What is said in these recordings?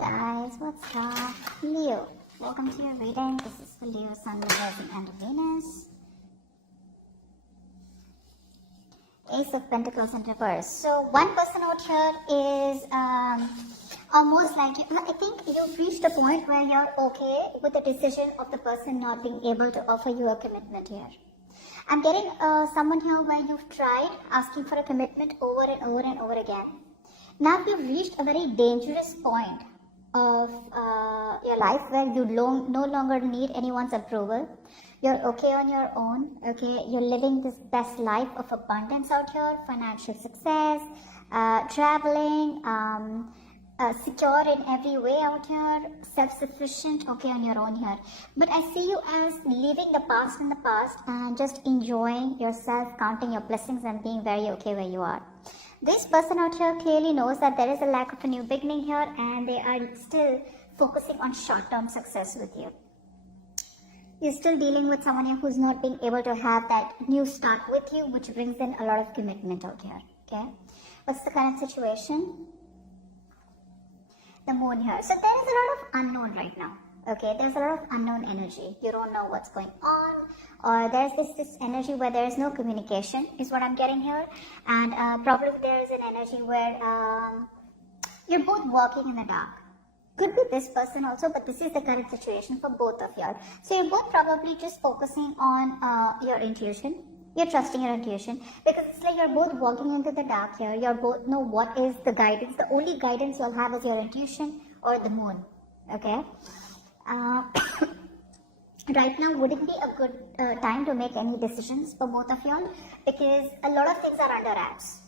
Guys, what's up? Leo, welcome to your reading. This is for Leo, Sun, Moon, Rising, and Venus. Ace of Pentacles in reverse. So one person out here is almost like, I think you've reached a point where you're okay with the decision of the person not being able to offer you a commitment here. I'm getting someone here where you've tried asking for a commitment over and over and over again. Now you've reached a very dangerous point of your life where you no longer need anyone's approval. You're okay on your own, okay? You're living this best life of abundance out here, financial success, traveling, secure in every way out here, self-sufficient, okay, on your own here. But I see you as leaving the past in the past and just enjoying yourself, counting your blessings and being very okay where you are. This person out here clearly knows that there is a lack of a new beginning here and they are still focusing on short-term success with you. You're still dealing with someone here who's not being able to have that new start with you, which brings in a lot of commitment out here, okay? What's the current situation? The moon here. So there is a lot of unknown right now, okay? There's a lot of unknown energy. You don't know what's going on, or there's this energy where there is no communication is what I'm getting here. And probably there is an energy where you're both walking in the dark. Could be this person also, but this is the current situation for both of you. So you're both probably just focusing on your intuition. You're trusting your intuition because it's like you're both walking into the dark here. You both know what is the guidance. The only guidance you'll have is your intuition or the moon, okay? Right now wouldn't be a good time to make any decisions for both of y'all because a lot of things are under wraps.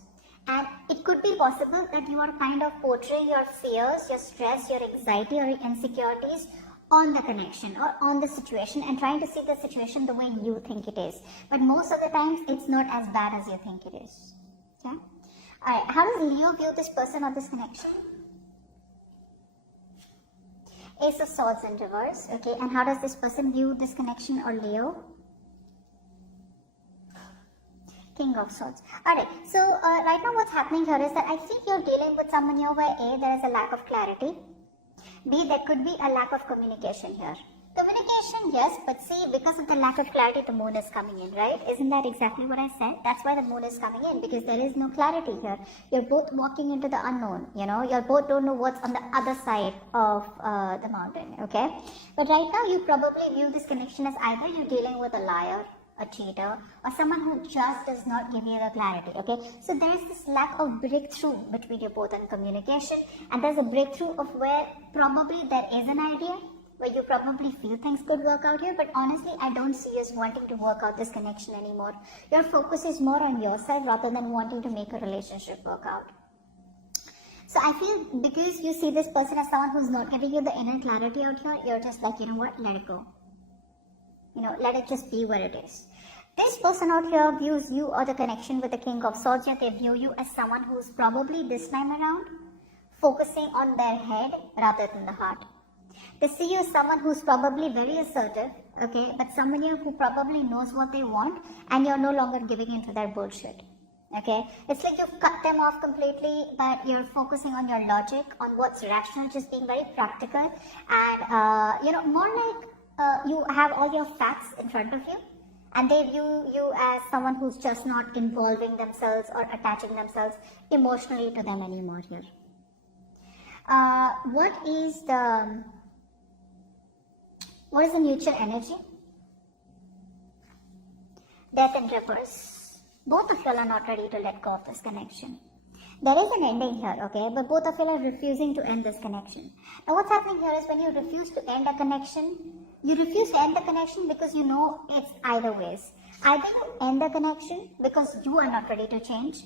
And it could be possible that you are kind of portraying your fears, your stress, your anxiety or your insecurities on the connection or on the situation and trying to see the situation the way you think it is. But most of the times, it's not as bad as you think it is. Okay? Alright, how does Leo view this person or this connection? Ace of Swords in reverse. Okay, and how does this person view this connection or Leo? King of Swords. Alright, so right now what's happening here is that I think you're dealing with someone here where A, there is a lack of clarity. B, there could be a lack of communication here. Communication, yes, but see, because of the lack of clarity, the moon is coming in, right? Isn't that exactly what I said? That's why the moon is coming in, because there is no clarity here. You're both walking into the unknown, you know? You both don't know what's on the other side of the mountain, okay? But right now, you probably view this connection as either you're dealing with a liar, a cheater, or someone who just does not give you the clarity, okay? So there is this lack of breakthrough between you both in communication, and there's a breakthrough of where probably there is an idea, where you probably feel things could work out here, but honestly, I don't see you as wanting to work out this connection anymore. Your focus is more on your side rather than wanting to make a relationship work out. So I feel because you see this person as someone who's not giving you the inner clarity out here, you're just like, you know what, let it go. You know, let it just be where it is. This person out here views you or the connection with the King of Swords here. They view you as someone who's probably this time around focusing on their head rather than the heart. They see you as someone who's probably very assertive, okay, but someone here who probably knows what they want and you're no longer giving into their bullshit. Okay, it's like you've cut them off completely, but you're focusing on your logic, on what's rational, just being very practical, and you know, more like you have all your facts in front of you and they view you as someone who's just not involving themselves or attaching themselves emotionally to them anymore here. What is the mutual energy? Death in reverse. Both of you are not ready to let go of this connection. There is an ending here, okay, but both of you are refusing to end this connection. Now what's happening here is when you refuse to end a connection, you refuse to end the connection because you know it's either ways. Either you end the connection because you are not ready to change,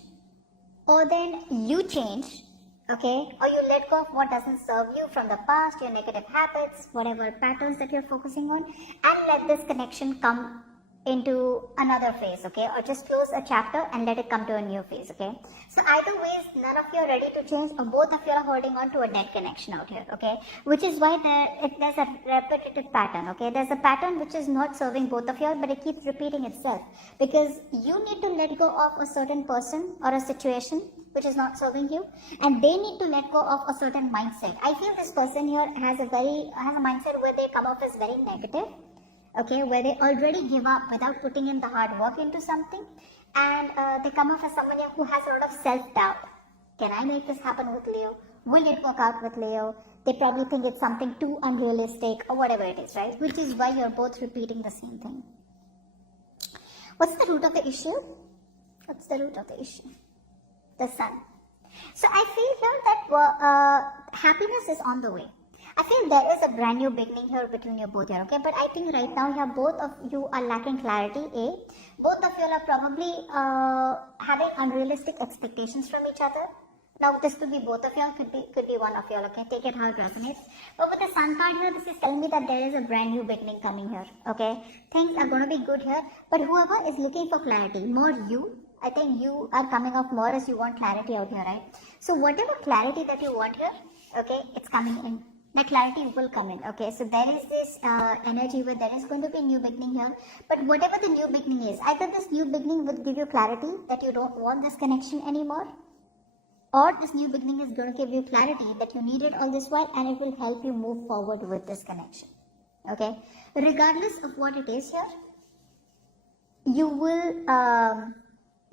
or then you change, okay, or you let go of what doesn't serve you from the past, your negative habits, whatever patterns that you're focusing on, and let this connection come into another phase, okay, or just close a chapter and let it come to a new phase, okay. So either ways, none of you are ready to change, or both of you are holding on to a dead connection out here, okay, which is why there's a repetitive pattern, okay. There's a pattern which is not serving both of you, but it keeps repeating itself because you need to let go of a certain person or a situation which is not serving you, and they need to let go of a certain mindset. I feel this person here has a mindset where they come off as very negative, okay, where they already give up without putting in the hard work into something, and they come off as someone here who has a lot of self-doubt. Can I make this happen with Leo? Will it work out with Leo? They probably think it's something too unrealistic or whatever it is, right? Which is why you're both repeating the same thing. What's the root of the issue? What's the root of the issue? The sun. So I feel here that happiness is on the way. I feel there is a brand new beginning here between you both here, okay? But I think right now here both of you are lacking clarity, A. Both of you are probably having unrealistic expectations from each other. Now this could be both of y'all, could be one of y'all, okay? Take it how it resonates. But with the sun card here, this is telling me that there is a brand new beginning coming here, okay? Things are going to be good here. But whoever is looking for clarity, more you, I think you are coming off more as you want clarity out here, right? So whatever clarity that you want here, okay, it's coming in. The clarity will come in, okay? So there is this energy where there is going to be a new beginning here. But whatever the new beginning is, either this new beginning will give you clarity that you don't want this connection anymore, or this new beginning is going to give you clarity that you needed all this while, and it will help you move forward with this connection, okay? Regardless of what it is here, you will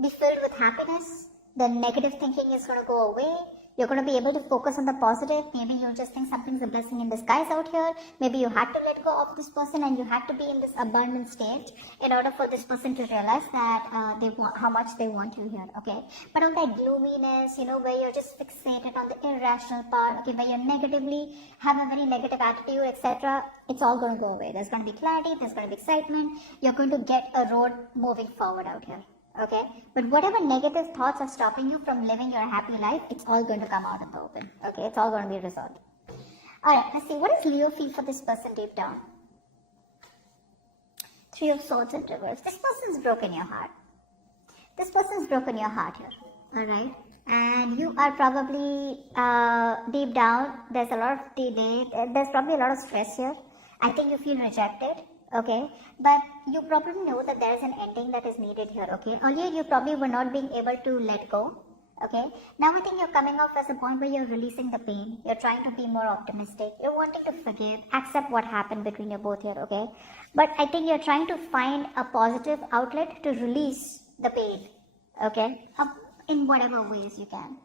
be filled with happiness. The negative thinking is going to go away. You're going to be able to focus on the positive. Maybe you just think something's a blessing in disguise out here. Maybe you had to let go of this person and you had to be in this abundant state in order for this person to realize that they want how much they want you here, okay? But on that gloominess, you know, where you're just fixated on the irrational part, okay, where you negatively have a very negative attitude, etc., it's all going to go away. There's going to be clarity, there's going to be excitement. You're going to get a road moving forward out here. Okay, but whatever negative thoughts are stopping you from living your happy life, it's all going to come out in the open. Okay, it's all going to be resolved. Alright, let's see. What does Leo feel for this person deep down? Three of Swords in reverse. This person's broken your heart. This person's broken your heart here. Alright, and you are probably deep down, there's a lot of delay, there's probably a lot of stress here. I think you feel rejected. Okay, but you probably know that there is an ending that is needed here, okay? Earlier, you probably were not being able to let go, okay? Now, I think you're coming off as a point where you're releasing the pain. You're trying to be more optimistic. You're wanting to forgive, accept what happened between you both here, okay? But I think you're trying to find a positive outlet to release the pain, okay? In whatever ways you can.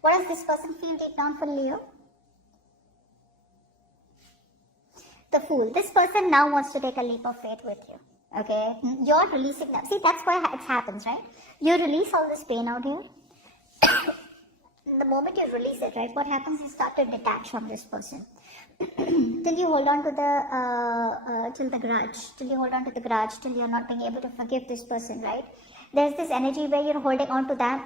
What does this person feel deep down for Leo? The Fool. This person now wants to take a leap of faith with you. Okay, you're releasing them. See, that's why it happens, right? You release all this pain out here. The moment you release it, right, what happens is you start to detach from this person. Till you hold on to the grudge, till you're not being able to forgive this person, right? There's this energy where you're holding on to them,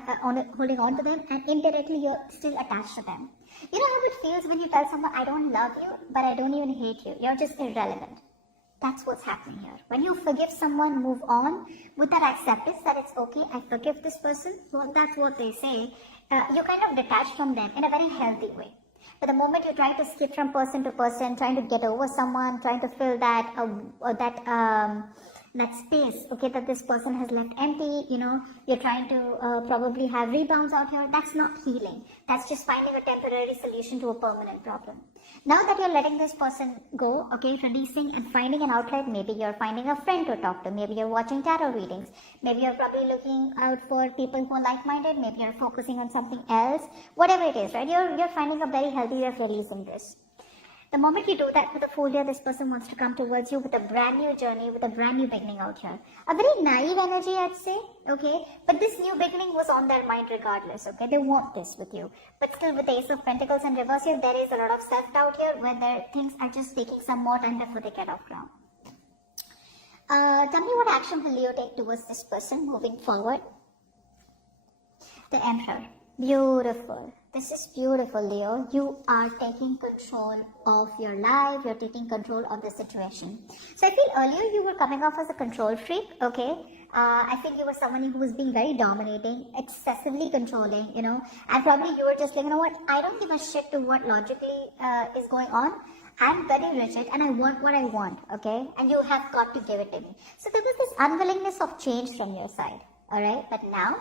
and indirectly you're still attached to them. You know how it feels when you tell someone, I don't love you, but I don't even hate you. You're just irrelevant. That's what's happening here. When you forgive someone, move on with that acceptance that it's okay, I forgive this person. Well, that's what they say. You kind of detach from them in a very healthy way. But the moment you try to skip from person to person, trying to get over someone, trying to fill that space, okay, that this person has left empty, you know, you're trying to probably have rebounds out here. That's not healing. That's just finding a temporary solution to a permanent problem. Now that you're letting this person go, okay, releasing and finding an outlet, maybe you're finding a friend to talk to, maybe you're watching tarot readings, maybe you're probably looking out for people who are like-minded, maybe you're focusing on something else, whatever it is, right? You're finding a very healthy way of releasing this. The moment you do that with the Fool here, this person wants to come towards you with a brand new journey, with a brand new beginning out here. A very naive energy, I'd say, okay? But this new beginning was on their mind regardless, okay? They want this with you. But still, with the Ace of Pentacles in reverse here, there is a lot of self-doubt here where things are just taking some more time before they get off ground. Tell me what action will Leo take towards this person moving forward? The Emperor. Beautiful. This is beautiful, Leo. You are taking control of your life. You're taking control of the situation. So I feel earlier you were coming off as a control freak, okay? I feel you were someone who was being very dominating, excessively controlling, you know, and probably you were just like, you know what, I don't give a shit to what logically is going on. I'm very rigid and I want what I want, okay? And you have got to give it to me. So there was this unwillingness of change from your side, alright? But now,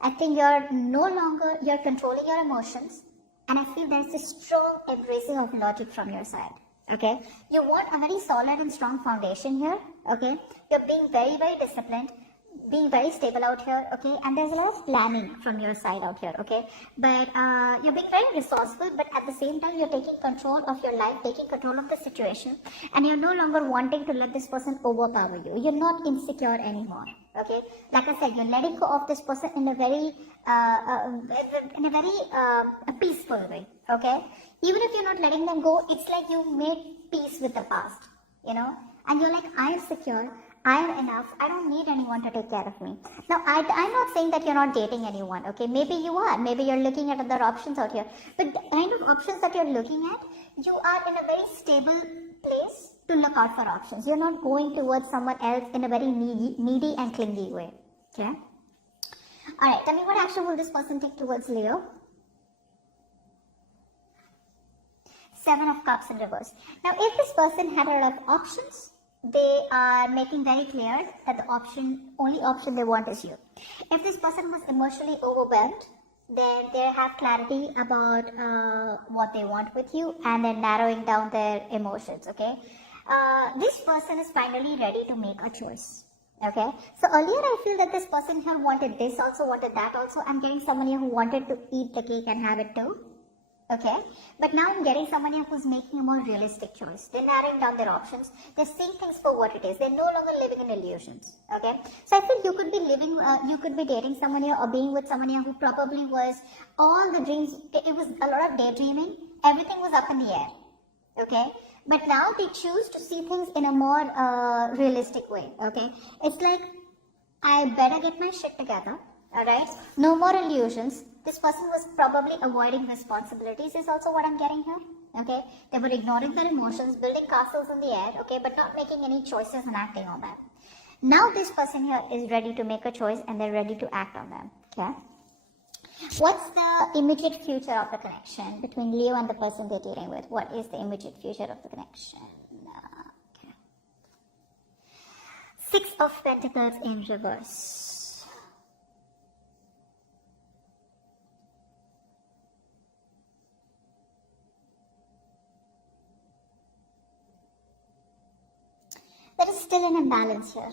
I think you're controlling your emotions, and I feel there's a strong embracing of logic from your side. Okay, you want a very solid and strong foundation here. Okay, you're being very, very disciplined, being very stable out here. Okay, and there's a lot of planning from your side out here. Okay, but you're being very resourceful, but at the same time you're taking control of your life, taking control of the situation, and you're no longer wanting to let this person overpower you. You're not insecure anymore. Okay, like I said, you're letting go of this person in a very peaceful way. Okay, even if you're not letting them go, it's like you made peace with the past, and you're like, I am secure, I am enough, I don't need anyone to take care of me. Now, I'm not saying that you're not dating anyone. Okay, maybe you are, maybe you're looking at other options out here, but the kind of options that you're looking at, you are in a very stable place to look out for options. You're not going towards someone else in a very needy and clingy way. Okay. Alright, tell me what action will this person take towards Leo? 7 of Cups in reverse. Now, if this person had a lot of options, they are making very clear that the only option they want is you. If this person was emotionally overwhelmed, then they have clarity about what they want with you, and they're narrowing down their emotions. Okay. This person is finally ready to make a choice. Okay, so earlier I feel that this person here wanted this also, wanted that also. I'm getting someone here who wanted to eat the cake and have it too. Okay, but now I'm getting someone here who's making a more realistic choice. They're narrowing down their options. They're seeing things for what it is. They're no longer living in illusions. Okay, so I think you could be dating someone here or being with someone here who probably was all the dreams. It was a lot of daydreaming. Everything was up in the air. Okay. But now they choose to see things in a more realistic way. Okay, it's like, I better get my shit together. Alright, no more illusions. This person was probably avoiding responsibilities is also what I'm getting here. Okay, they were ignoring their emotions, building castles in the air. Okay, but not making any choices and acting on them. Now this person here is ready to make a choice, and they're ready to act on them. Okay. What's the immediate future of the connection between Leo and the person they're dealing with? What is the immediate future of the connection? Okay. 6 of Pentacles in reverse. There is still an imbalance here.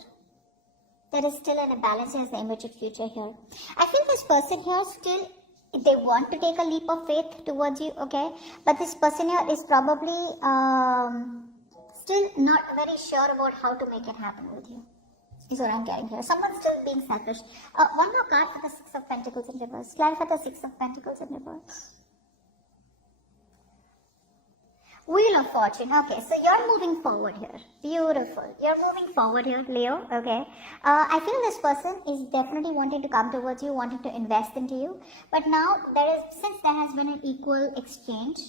There is still an imbalance as the immediate future here. I feel this person here still, they want to take a leap of faith towards you, okay? But this person here is probably still not very sure about how to make it happen with you. Is what I'm getting here. Someone's still being selfish. One more card for the 6 of Pentacles in reverse. Clarify the 6 of Pentacles in reverse. Wheel of Fortune. Okay, so you're moving forward here. Beautiful. You're moving forward here, Leo. Okay. I feel this person is definitely wanting to come towards you, wanting to invest into you. But now, since there has been an equal exchange,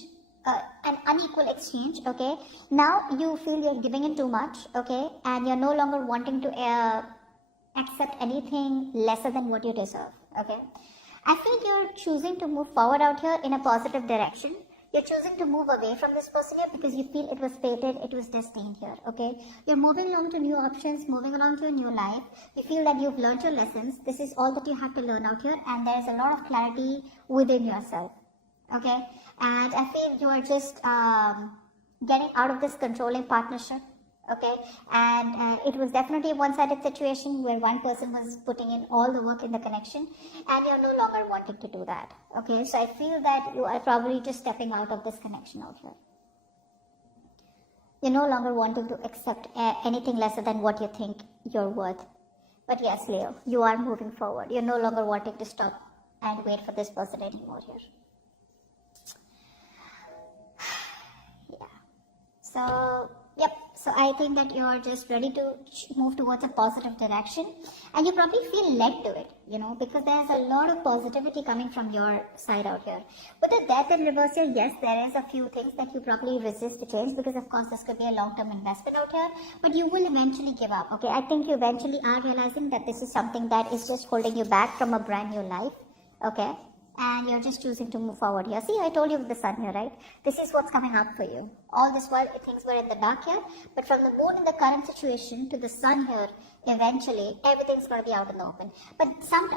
an unequal exchange, okay, now you feel you're giving in too much, okay, and you're no longer wanting to accept anything lesser than what you deserve, okay. I feel you're choosing to move forward out here in a positive direction. You're choosing to move away from this person here because you feel it was fated, it was destined here, okay? You're moving along to new options, moving along to a new life. You feel that you've learned your lessons. This is all that you have to learn out here, and there's a lot of clarity within yourself, okay? And I feel you are just getting out of this controlling partnership, okay? And it was definitely a one-sided situation where one person was putting in all the work in the connection, and you're no longer wanting to do that, okay? So I feel that you are probably just stepping out of this connection out here. You're no longer wanting to accept anything lesser than what you think you're worth. But yes, Leo, you are moving forward. You're no longer wanting to stop and wait for this person anymore here. Yeah. So, yep. So I think that you're just ready to move towards a positive direction, and you probably feel led to it, you know, because there's a lot of positivity coming from your side out here. With the Death in reverse here, yes, there is a few things that you probably resist to change, because of course this could be a long-term investment out here, but you will eventually give up, okay? I think you eventually are realizing that this is something that is just holding you back from a brand new life, okay? And you're just choosing to move forward here. See, I told you with the sun here, right? This is what's coming up for you. All this while things were in the dark here, but from the moon in the current situation to the sun here, eventually everything's going to be out in the open. But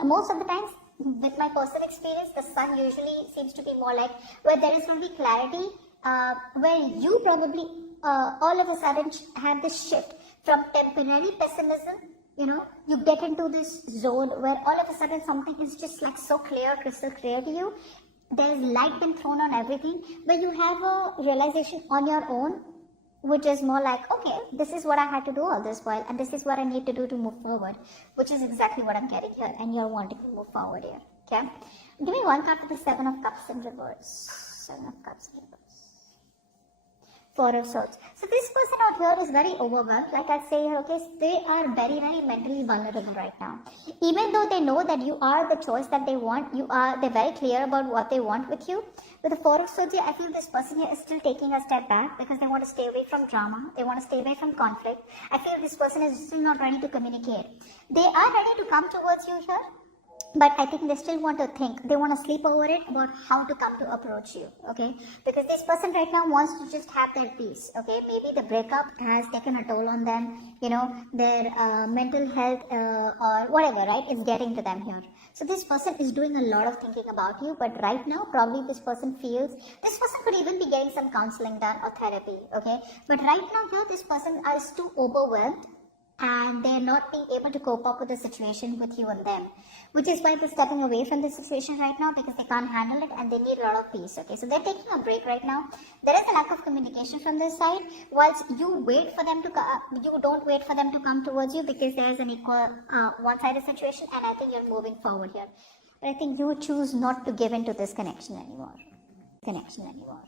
most of the times, with my personal experience, the sun usually seems to be more like where there is going to be clarity, where you probably all of a sudden have this shift from temporary pessimism. You get into this zone where all of a sudden something is just like so clear, crystal clear to you. There's light been thrown on everything, where you have a realization on your own, which is more like, okay, this is what I had to do all this while, and this is what I need to do to move forward, which is exactly what I'm getting here, and you're wanting to move forward here. Okay, give me one card for the Seven of Cups in reverse. Seven of Cups in reverse. Four of Swords. So this person out here is very overwhelmed. Like I say here, okay, they are very, very mentally vulnerable right now. Even though they know that you are the choice that they want, they're very clear about what they want with you. With the Four of Swords here, I feel this person here is still taking a step back because they want to stay away from drama. They want to stay away from conflict. I feel this person is still not ready to communicate. They are ready to come towards you here, but I think they still want to think. They want to sleep over it about how to come to approach you, okay? Because this person right now wants to just have their peace, okay? Maybe the breakup has taken a toll on them, their mental health or whatever, right? It's getting to them here. So this person is doing a lot of thinking about you, but right now probably this person feels, this person could even be getting some counseling done or therapy, okay? But right now here, this person is too overwhelmed, and they're not being able to cope up with the situation with you and them, which is why they're stepping away from the situation right now, because they can't handle it and they need a lot of peace. Okay, so they're taking a break right now. There is a lack of communication from this side. Whilst you wait for them to you don't wait for them to come towards you, because there is an equal one-sided situation, and I think you're moving forward here. But I think you choose not to give in to this connection anymore. Connection anymore.